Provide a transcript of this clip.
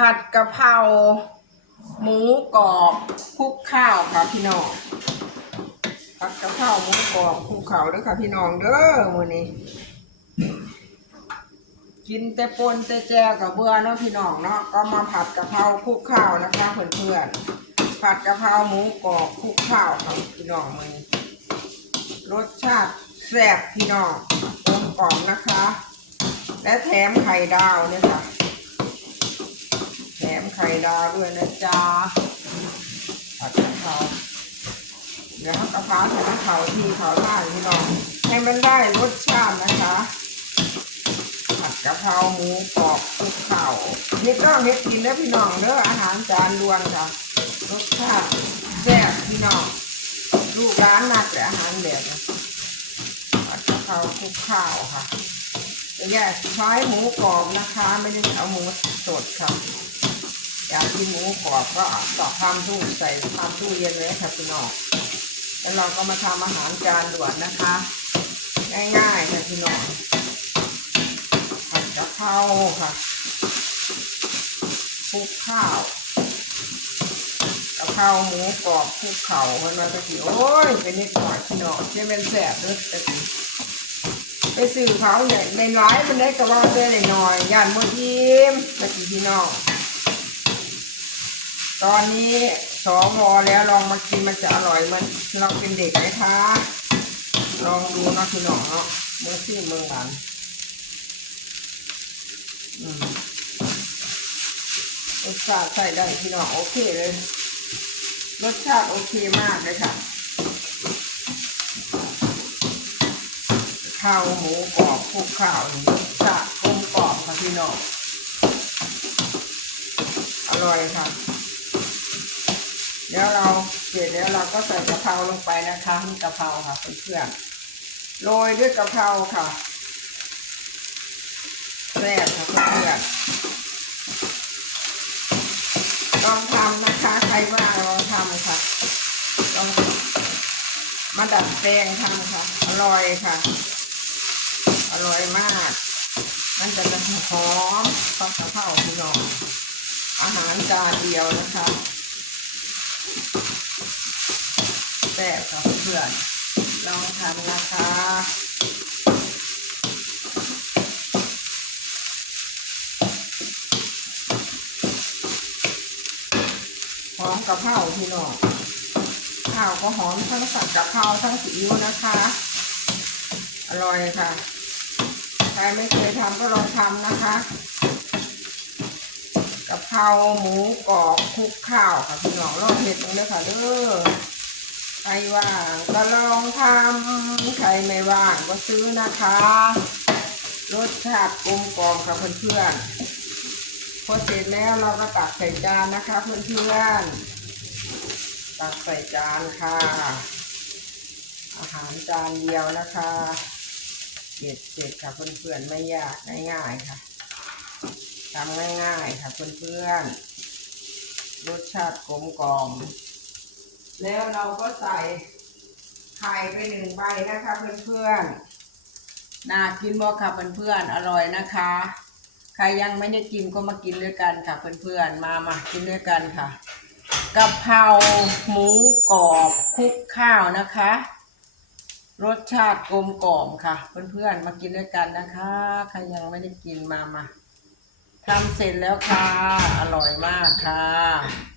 ผัดกะเพราหมูกรอบคลุกข้าวค่ะพี่น้องผัดกะเพราหมูกรอบคลุกข้าวเด้อค่ะพี่น้องเด้อมื้อนี้ กินแต่ปนแต่แจกับเบื่อเนาะพี่น้องเนาะก็มาผัดกะเพราคลุกข้าวนะคะเพื่อนๆผัดกะเพราหมูกรอบคลุกข้าวค่ะพี่น้องมื้อนี้รสชาติแซ่บพี่น้องกลมกล่อมนะคะ และแถมไข่ดาวเนี่ยค่ะ แถมไข่ดาวด้วยนะจ๊ะผัดกะเพราเดี๋ยวกะเพราใส่น้ำเขาที่เขาได้พี่น้องให้มันได้รสชาตินะคะผัดกะเพราหมูกรอบคลุกข้าวเฮ็ดต้องเฮ็ดกินแล้วพี่น้องเด้ออาหารจานด่วนค่ะ รสชาติแซ่บพี่น้องลูกร้านนักแต่อาหารแบบผัดกะเพราคลุกข้าวค่ะแต่แยกใช้หมูกรอบนะคะ ไม่ได้เอาหมูสดค่ะ อยากกินหมูกรอบก็ต่อทำตู้ใส่ทำตู้เย็นเลยค่ะพี่น้องแล้วเราก็มาทำอาหารจานด่วนนะคะ ง่ายๆค่ะพี่น้องผัดกะเพราค่ะคลุกข้าวกะเพราหมูกรอบคลุกเข่าคนมาตะกี้โอ้ยเป็นนิดหน่อยพี่น้องที่เป็นแสบด้วยตะกี้ไปสื่อเขาเนี่ยในร้ายมันได้กระว่าได้หน่อยย่านมดยิ้มตะกี้พี่น้อง ตอนนี้สองวอแล้วลองมากินมันจะอร่อยมันเราเป็นเด็กไหมคะ ลองดูนะพี่น้องเนาะเมื่อซี่เมืองหลานอืมรสชาติใส่ได้พี่น้องโอเคเลย รสชาติโอเคมากเลยค่ะข้าวหมูกรอบคลุกข้าวนี่รสชาติกลมกล่อมค่ะพี่น้องอร่อยค่ะ ราเสร็จแล้วเราก็ใส่กะเพราลงไปนะคะนี่กะเพราค่ะเพื่อนๆโรยด้วยกะเพราค่ะแซ่บค่ะเพื่อนๆลองทำนะคะใครว่าลองทำค่ะลองมาดัดแปลงทำค่ะ อร่อยค่ะ อร่อยมาก มันจะเป็นหอมข้าวกะเพราพี่น้องอาหารจานเดียวนะคะ แซ่บค่ะเพื่อนลองทำนะคะหอมกะเพราพี่น้องข้าวก็หอมทั้งสับกะเพราทั้งซีอิ๊วนะคะ อร่อยค่ะใครไม่เคยทำก็ลองทำนะคะกะเพราหมูกรอบคลุกข้าวค่ะพี่น้องลองเห็ดตรงนี้ค่ะเด้อ ใครว่างก็ลองทำใครไม่ว่างก็ซื้อนะคะ รสชาติกลมกล่อมค่ะเพื่อนๆพอเสร็จแล้วเราก็ตักใส่จานนะคะเพื่อนๆตักใส่จานค่ะ อาหารจานเดียวนะคะเด็ดเสร็จค่ะเพื่อนๆไม่ยากง่ายๆค่ะทำง่ายๆค่ะเพื่อนๆรสชาติกลมกล่อม แล้วเราก็ใส่ไข่ไปหนึ่งใบนะคะเพื่อนๆน่ากินบ่ค่ะเพื่อนๆอร่อยนะคะ ใครยังไม่ได้กินก็มากินด้วยกันค่ะเพื่อนๆมามากินด้วยกันค่ะกะเพราหมูกรอบคลุกข้าวนะคะ รสชาติกลมกล่อมค่ะ เพื่อนๆมากินด้วยกันนะคะ ใครยังไม่ได้กินมามาทำเสร็จแล้วค่ะ อร่อยมากค่ะ